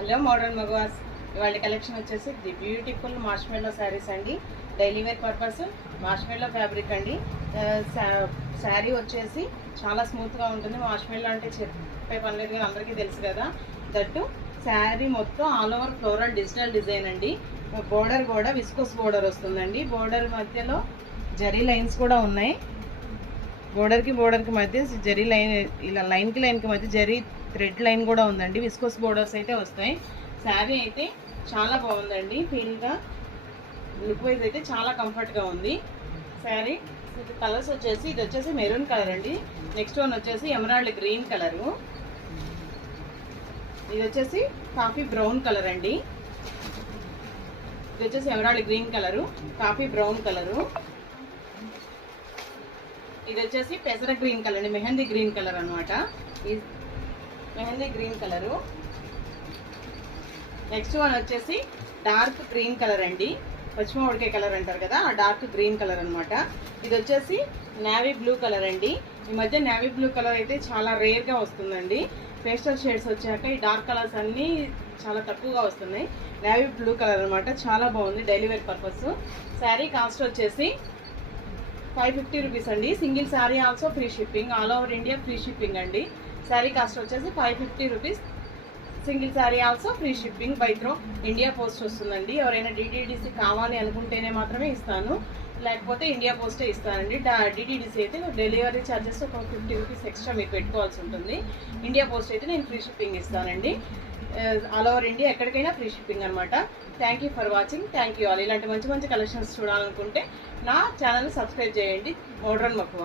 Hello modern మగవాస్, ఇవాళ collection వచ్చేసి the beautiful marshmallow saris అండి. Daily wear purpose marshmallow fabric అండి. శారీ వచ్చేసి చాలా స్మూత్గా ఉంటుంది. మార్ష్మెల్లో అంటే చెప్పే పని లేదు కానీ అందరికీ తెలుసు కదా. దట్టు శారీ మొత్తం all over floral digital design అండి. బోర్డర్ కూడా విస్కోస్ బోర్డర్ వస్తుందండి. బోర్డర్ మధ్యలో జరీ లైన్స్ కూడా ఉన్నాయి. బోర్డర్కి మధ్య జరీ లైన్, ఇలా లైన్కి మధ్య జరీ థ్రెడ్ లైన్ కూడా ఉందండి. విస్కోస్ బోర్డర్స్ అయితే వస్తాయి. శారీ అయితే చాలా బాగుందండి. ఫీల్గా లుక్ వైజ్ అయితే చాలా కంఫర్ట్గా ఉంది శారీ. కలర్స్ వచ్చేసి ఇది వచ్చేసి మెరూన్ కలర్ అండి. నెక్స్ట్ వన్ వచ్చేసి ఎమరాల్డ్ గ్రీన్ కలరు. ఇది వచ్చేసి కాఫీ బ్రౌన్ కలర్ అండి. ఇది వచ్చేసి emerald green colour, coffee brown colour. ఇది వచ్చేసి పెసర గ్రీన్ కలర్ అండి, మెహందీ గ్రీన్ కలర్ అనమాట. Mehndi green colour. Next one వచ్చేసి డార్క్ గ్రీన్ కలర్ అండి. పచ్చిమిరపకాయ కలర్ అంటారు కదా, ఆ డార్క్ గ్రీన్ కలర్ అనమాట. ఇది వచ్చేసి నేవీ బ్లూ కలర్ అండి. ఈ మధ్య నేవీ బ్లూ కలర్ అయితే చాలా రేర్గా వస్తుందండి. పేస్టల్ షేడ్స్ వచ్చాక ఈ డార్క్ కలర్స్ అన్నీ చాలా తక్కువగా వస్తున్నాయి. నేవీ బ్లూ కలర్ అనమాట, చాలా బాగుంది daily wear purpose. Sari cost వచ్చేసి 550 రూపీస్ అండి. Single sari also free shipping, all over India free shipping అండి. శారీ కాస్ట్ వచ్చేసి 550 rupees. Single sari also free shipping. By through India post వస్తుందండి. ఎవరైనా డిటిడిసి కావాలి అనుకుంటేనే మాత్రమే ఇస్తాను, లేకపోతే ఇండియా పోస్టే ఇస్తానండి. డిటిడిసి అయితే డెలివరీ ఛార్జెస్ ఒక 50 రూపీస్ ఎక్స్ట్రా మీరు పెట్టుకోవాల్సి ఉంటుంది. ఇండియా పోస్ట్ అయితే నేను ఫ్రీ షిప్పింగ్ ఇస్తానండి. ఆల్ ఓవర్ ఇండియా ఎక్కడికైనా ఫ్రీ షిప్పింగ్ అనమాట. Thank you for watching. Thank you all. ఇలాంటి మంచి మంచి కలెక్షన్స్ చూడాలనుకుంటే నా ఛానల్ని సబ్స్క్రైబ్ చేయండి. మోడ్రన్ మక్కువ.